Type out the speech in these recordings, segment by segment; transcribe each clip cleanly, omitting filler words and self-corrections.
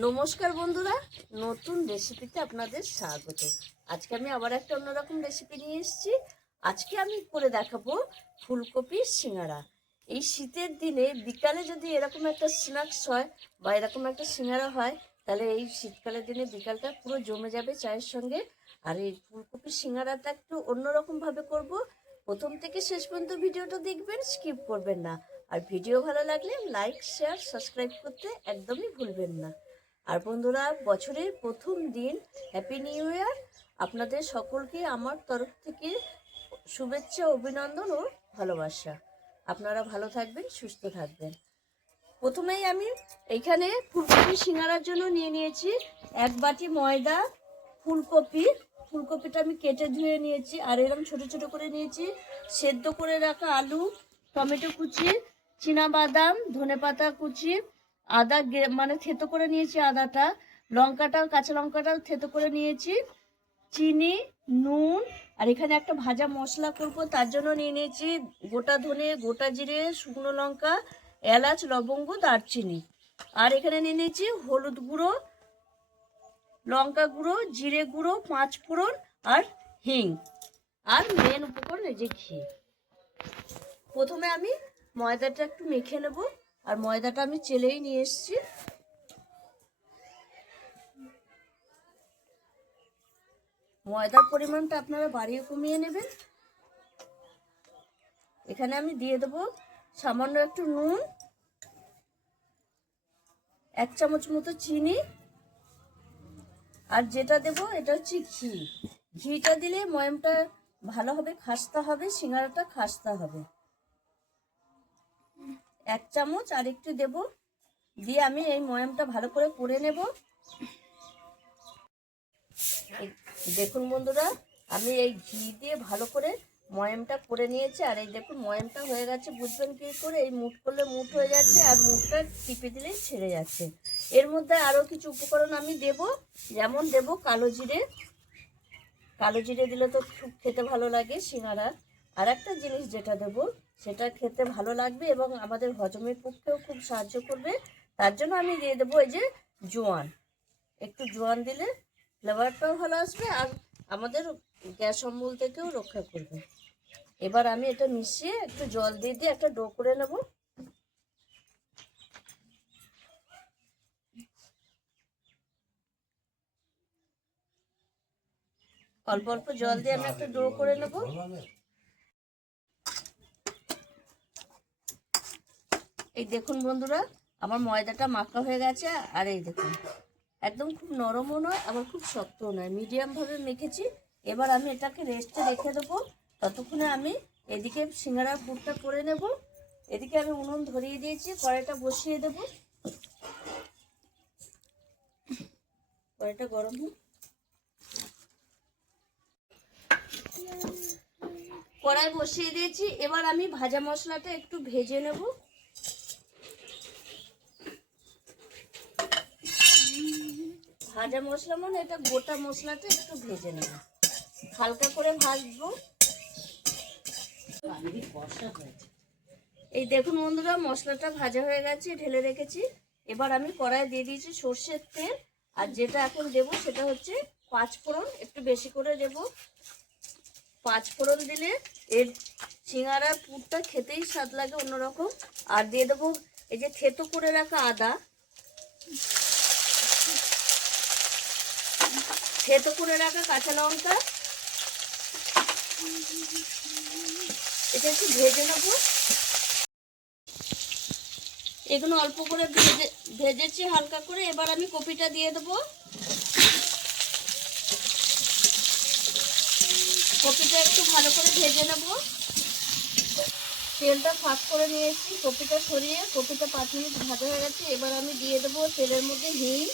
নমস্কার বন্ধুরা, নতুন রেসিপিতে আপনাদের স্বাগত। আজকে আমি আবার একটা অন্যরকম রেসিপি নিয়ে এসেছি। আজকে আমি করে দেখাবো ফুলকপির সিঙ্গারা। এই শীতের দিনে বিকালে যদি এরকম একটা স্ন্যাক্স হয় বা এরকম একটা সিঙ্গারা হয়, তাহলে এই শীতকালের দিনে বিকালটা পুরো জমে যাবে চায়ের সঙ্গে। আর এই ফুলকপির সিঙ্গারাটা একটু অন্যরকমভাবে করব। প্রথম থেকে শেষ পর্যন্ত ভিডিওটা দেখবেন, স্কিপ করবেন না। আর ভিডিও ভালো লাগলে লাইক, শেয়ার, সাবস্ক্রাইব করতে একদমই ভুলবেন না। আর বন্ধুরা, বছরের প্রথম দিন হ্যাপি নিউ ইয়ার। আপনাদের সকলকে আমার তরফ থেকে শুভেচ্ছা, অভিনন্দন ও ভালোবাসা। আপনারা ভালো থাকবেন, সুস্থ থাকবেন। প্রথমেই আমি এইখানে ফুলকপি সিঙ্গারার জন্য নিয়ে নিয়েছি 1 বাটি ময়দা, ফুলকপিটা আমি কেটে ধুয়ে নিয়েছি। আর এরকম ছোট ছোট করে নিয়েছি সেদ্ধ করে রাখা আলু, টমেটো কুচি, চীনাবাদাম, ধনেপাতা কুচি, আদা মানে থেতো করে নিয়েছি আদাটা, লঙ্কাটাও, কাঁচা লঙ্কাটাও থেতো করে নিয়েছি, চিনি, নুন। আর এখানে একটা ভাজা মশলা করব, তার জন্য নিয়ে নিয়েছি গোটা ধনে, গোটা জিরে, শুকনো লঙ্কা, এলাচ, লবঙ্গ, দারচিনি। আর এখানে নিয়ে নিয়েছি হলুদ গুঁড়ো, লঙ্কা গুঁড়ো, জিরে গুঁড়ো, 5 ফোড়ন আর হিং। আর মেন উপকরণ এই যে ঘি। প্রথমে আমি ময়দাটা একটু মেখে নেব। আর ময়দাটা আমি চেলেই নিয়ে এসেছি। ময়দার পরিমাণটা আপনারা বাড়িয়ে কমিয়ে নেবেন। এখানে আমি দিয়ে দেবো সামান্য একটু নুন, 1 চামচ মতো চিনি, আর যেটা দেব এটা হচ্ছে ঘি। ঘিটা দিলে ময়ামটা ভালো হবে, খাস্তা হবে, সিঙ্গারাটা খাস্তা হবে। 1 চামচ আর একটু দেব, দিয়ে আমি এই ময়ামটা ভালো করে করে নেব। দেখুন বন্ধুরা, আমি এই ঘি দিয়ে ভালো করে ময়ামটা করে নিয়েছি। আর এই দেখুন ময়ামটা হয়ে গেছে। বুঝবেন কি করে? এই মুঠ করলে মুঠ হয়ে যাচ্ছে, আর মুঠটা টিপে দিলেই ছেড়ে যাচ্ছে। এর মধ্যে আরও কিছু উপকরণ আমি দেব, যেমন দেব কালো জিরে। কালো জিরে দিলে তো খুব খেতে ভালো লাগে সিঙ্গারা। আর একটা জিনিস যেটা দেব, সেটা খেতে ভালো লাগবে এবং আমাদের হজমের পক্ষেও খুব সাহায্য করবে। তার জন্য আমি দিয়ে দেবো এই যে জোয়ান। একটু জোয়ান দিলে ফ্লেভারটাও ভালো আসবে আর আমাদের গ্যাস অম্বল থেকেও রক্ষা করবে। এবার আমি এটা মিশিয়ে একটু জল দিয়ে দিয়ে একটা ডো করে নেব। অল্প অল্প জল দিয়ে আমি একটা ডো করে নেব। এই দেখুন বন্ধুরা, আমার ময়দাটা মাখা হয়ে গেছে। আর এই দেখুন, একদম খুব নরমও নয় আবার খুব শক্তও নয়, মিডিয়ামভাবে মেখেছি। এবার আমি এটাকে রেস্টে রেখে দেবো। ততক্ষণে আমি এদিকে সিঙ্গারার পুরটা করে নেব। এদিকে আমি উনুন ধরিয়ে দিয়েছি, কড়াইটা বসিয়ে দেব। কড়াইটা গরম হোক। কড়াই বসিয়ে দিয়েছি। এবার আমি ভাজা মশলাটা একটু ভেজে নেব। ভাজা মশলা মানে এটা গোটা মশলাটা একটু ভেজে নেব, হালকা করে ভাজবো। এই দেখুন বন্ধুরা, মশলাটা ভাজা হয়ে গেছে, ঢেলে রেখেছি। এবার আমি কড়াই দিয়ে দিয়েছি সর্ষের তেল। আর যেটা এখন দেব সেটা হচ্ছে 5 ফোড়ন, একটু বেশি করে দেব। 5 ফোড়ন দিলে এর সিঙ্গারার পুরটা খেতেই স্বাদ লাগে অন্যরকম। আর দিয়ে দেবো এই যে থেতো করে রাখা আদা, থেতো করে রাখা কাঁচা লঙ্কা। এটা একটু ভেজে নেব। এগুলো অল্প করে ভেজেছি হালকা করে। এবার আমি কপিটা দিয়ে দেবো। কপিটা একটু ভালো করে ভেজে নেব। তেলটা ফাঁক করে নিয়েছি, কপিটা সরিয়ে কপিটা 5 মিনিট ভাজা হয়ে গেছে। এবার আমি দিয়ে দেবো তেলের মধ্যে হিং।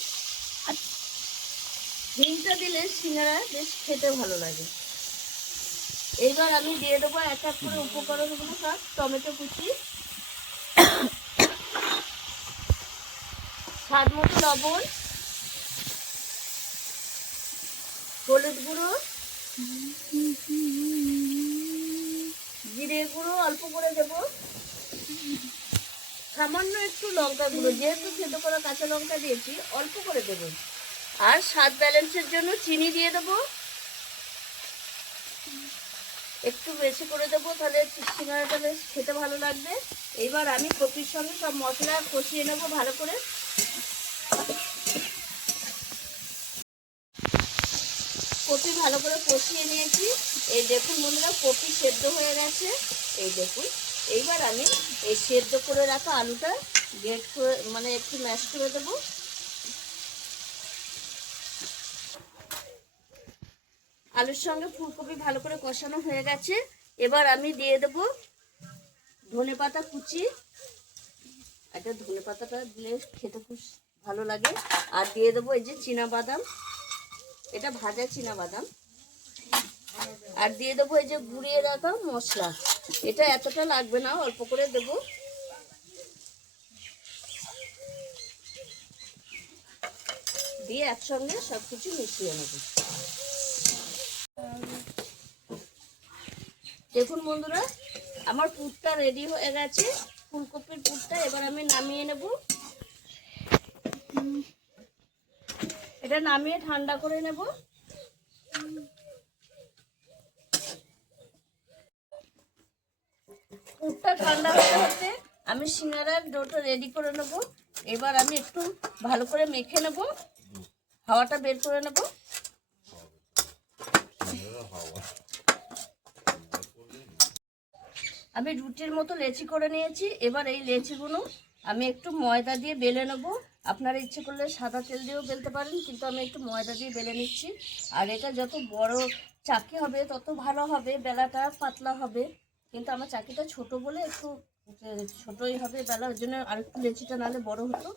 হিংটা দিলে সিঙ্গারা বেশ খেতে ভালো লাগে। এইবার আমি দিয়ে দেবো এক এক করে উপকরণগুলো সব। টমেটো কুচি, স্বাদ মতো লবণ, হলুদ গুঁড়ো, জিরে গুঁড়ো অল্প করে দেব, সামান্য একটু লঙ্কা গুঁড়ো, যেহেতু সেদ্ধ করা কাঁচা লঙ্কা দিয়েছি অল্প করে দেবো। আর স্বাদ ব্যালেন্সের জন্য চিনি দিয়ে দেবো, একটু বেশি করে দেবো, তাহলে সিঙ্গাড়াটা বেশ খেতে ভালো লাগবে। এবার আমি কপির সঙ্গে সব মশলা কষিয়ে নেবো ভালো করে। কপি ভালো করে কষিয়ে নিয়েছি। এই দেখুন বন্ধুরা, কপি সেদ্ধ হয়ে গেছে। এই দেখুন, এইবার আমি এই সেদ্ধ করে রাখা আলুটা গ্রেট করে মানে একটু ম্যাশ করে দেবো। আলুর সঙ্গে ফুলকপি ভালো করে কষানো হয়ে গেছে। এবার আমি দিয়ে দেবো ধনেপাতা কুচি। একটা ধনেপাতাটা দিলে খেতে খুব ভালো লাগে। আর দিয়ে দেবো এই যে চীনাবাদাম, এটা ভাজা চীনাবাদাম। আর দিয়ে দেবো এই যে গুঁড়িয়ে রাখা মশলা, এটা এতটা লাগবে না, অল্প করে দেবো। দিয়ে একসঙ্গে সব কিছু মিশিয়ে নেব। দেখুন বন্ধুরা, আমার পুরটা রেডি হয়ে গেছে, ফুলকপির পুরটা। এবার আমি নামিয়ে নেব। এটা নামিয়ে ঠান্ডা করে নেব। পুরটা ঠান্ডা হতে হতে আমি সিঙ্গারার ডোটা রেডি করে নেব। এবার আমি একটু ভালো করে মেখে নেব, হাওয়াটা বের করে নেব। আমি রুটির মতো লেচি করে নিয়েছি। এবার এই লেচিগুলো আমি একটু ময়দা দিয়ে বেলে নেব। আপনারা ইচ্ছে করলে সাদা তেল দিয়েও বেলতে পারেন, কিন্তু আমি একটু ময়দা দিয়ে বেলে নিচ্ছি। আর এটা যত বড় চাকি হবে তত ভালো হবে, বেলাটা পাতলা হবে। কিন্তু আমার চাকিটা ছোট বলে একটু ছোটই হবে বেলা, ওই জন্য আর একটু লেচিটা নাহলে বড় হতো।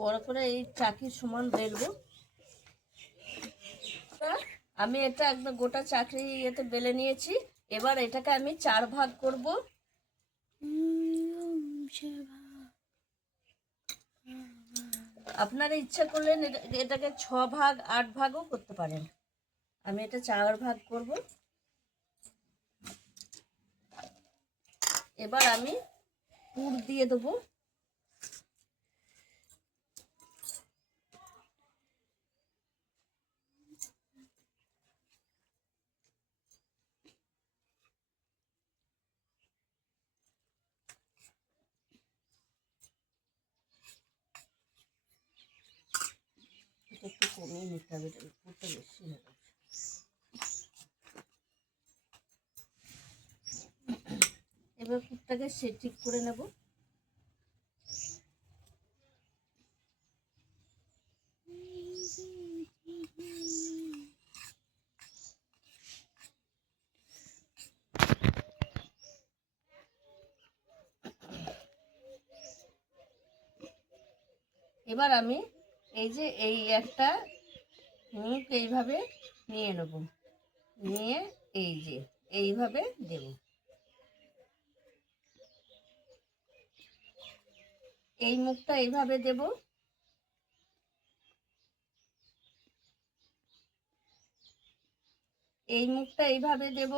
বড় করে এই চাকির সমান বেলবো। আমি এটা একদম গোটা চাকরি এতে বেলে নিয়েছি। এবার এটাকে আমি 4 ভাগ করব। আপনারা ইচ্ছা করলে এটাকে 6 ভাগ 8 ভাগও করতে পারেন। আমি এটা 4 ভাগ করব। এবার আমি পুর দিয়ে দেবো। একটু কমিয়ে নিতে হবে, পুরটা বেশি হয়ে গেছে। এবার পুরটাকে ঠিক করে নেব। এবার আমি এই যে এই একটা মুখ এইভাবে নিয়ে নেব, নিয়ে এই যে এইভাবে দেব। এই মুখটা এইভাবে দেব। এই মুখটা এইভাবে দেব।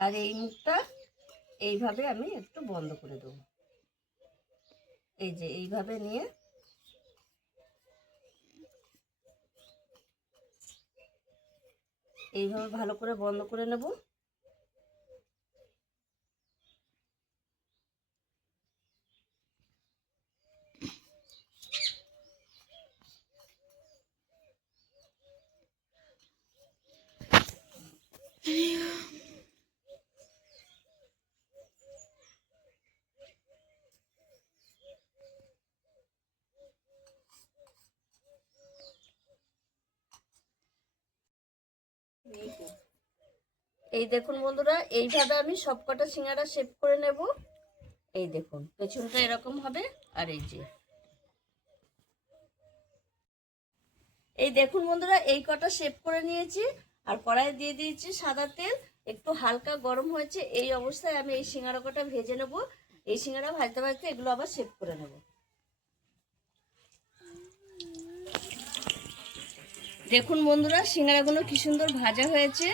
আর এই মুখটা এইভাবে আমি একটু বন্ধ করে দেবো। এই যে এইভাবে নিয়ে এইভাবে ভালো করে বন্ধ করে নেব। এই দেখুন বন্ধুরা, এইভাবে আমি সবকটা সিঙ্গারা শেপ করে নেব। এই দেখুন পেছনটা এরকম হবে। আর এই দেখুন বন্ধুরা, এই কটা শেপ করে নিয়েছি। আর কড়াই দিয়ে দিয়েছি সাদা তেল। একটু হালকা গরম হয়েছে, এই অবস্থায় আমি এই সিঙ্গারা কটা ভেজে নেব। এই সিঙ্গারা ভাজতে ভাজতে এগুলো আবার সেভ করে নেব। দেখুন বন্ধুরা, সিঙ্গারাগুলো কি সুন্দর ভাজা হয়েছে।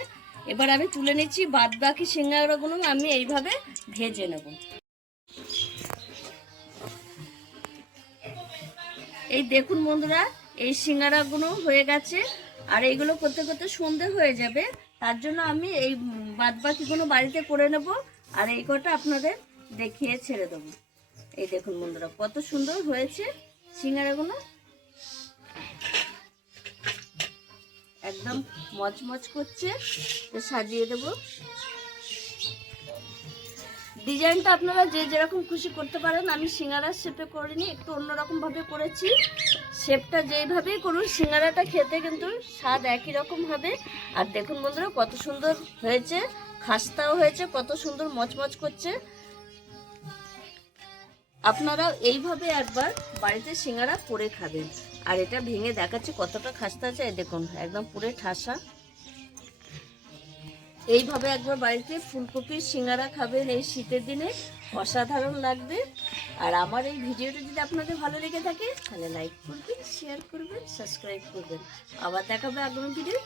এবার আমি তুলে নিচ্ছি, বাদ বাকি সিঙ্গারাগুলো আমি এইভাবে ভেজে নেব। এই দেখুন বন্ধুরা, এই সিঙ্গারাগুলো হয়ে গেছে। আর এইগুলো করতে করতে সন্ধে হয়ে যাবে, তার জন্য আমি এই বাদ বাকিগুলো বাড়িতে করে নেব। আর এই কটা আপনাদের দেখিয়ে ছেড়ে দেবো। এই দেখুন বন্ধুরা, কত সুন্দর হয়েছে সিঙ্গারাগুলো, একদম মচমচ করছে। সাজিয়ে দেব। ডিজাইনটা আপনারা যে যেরকম খুশি করতে পারেন, আমি সিঙ্গারার শেপে করিনি, একটু অন্যরকম ভাবে করেছি। শেপটা যেইভাবেই করুন, সিঙ্গারাটা খেতে কিন্তু স্বাদ একই রকম হবে। আর দেখুন বন্ধুরা, কত সুন্দর হয়েছে, খাস্তাও হয়েছে, কত সুন্দর মচমচ করছে। আপনারাও এইভাবে একবার বাড়িতে সিঙ্গারা করে খাবেন। আর এটা ভেঙে দেখাচ্ছি কতটা খাস্তা আছে, দেখুন একদম পুরো ঠাসা। এইভাবে একবার বাড়িতে ফুলকপির সিঙ্গারা খাবেন এই শীতের দিনে, অসাধারণ লাগবে। আর আমার এই ভিডিওটা যদি আপনাদের ভালো লেগে থাকে, তাহলে লাইক করবেন, শেয়ার করবেন, সাবস্ক্রাইব করবেন। আবার দেখাবে আগামী ভিডিও।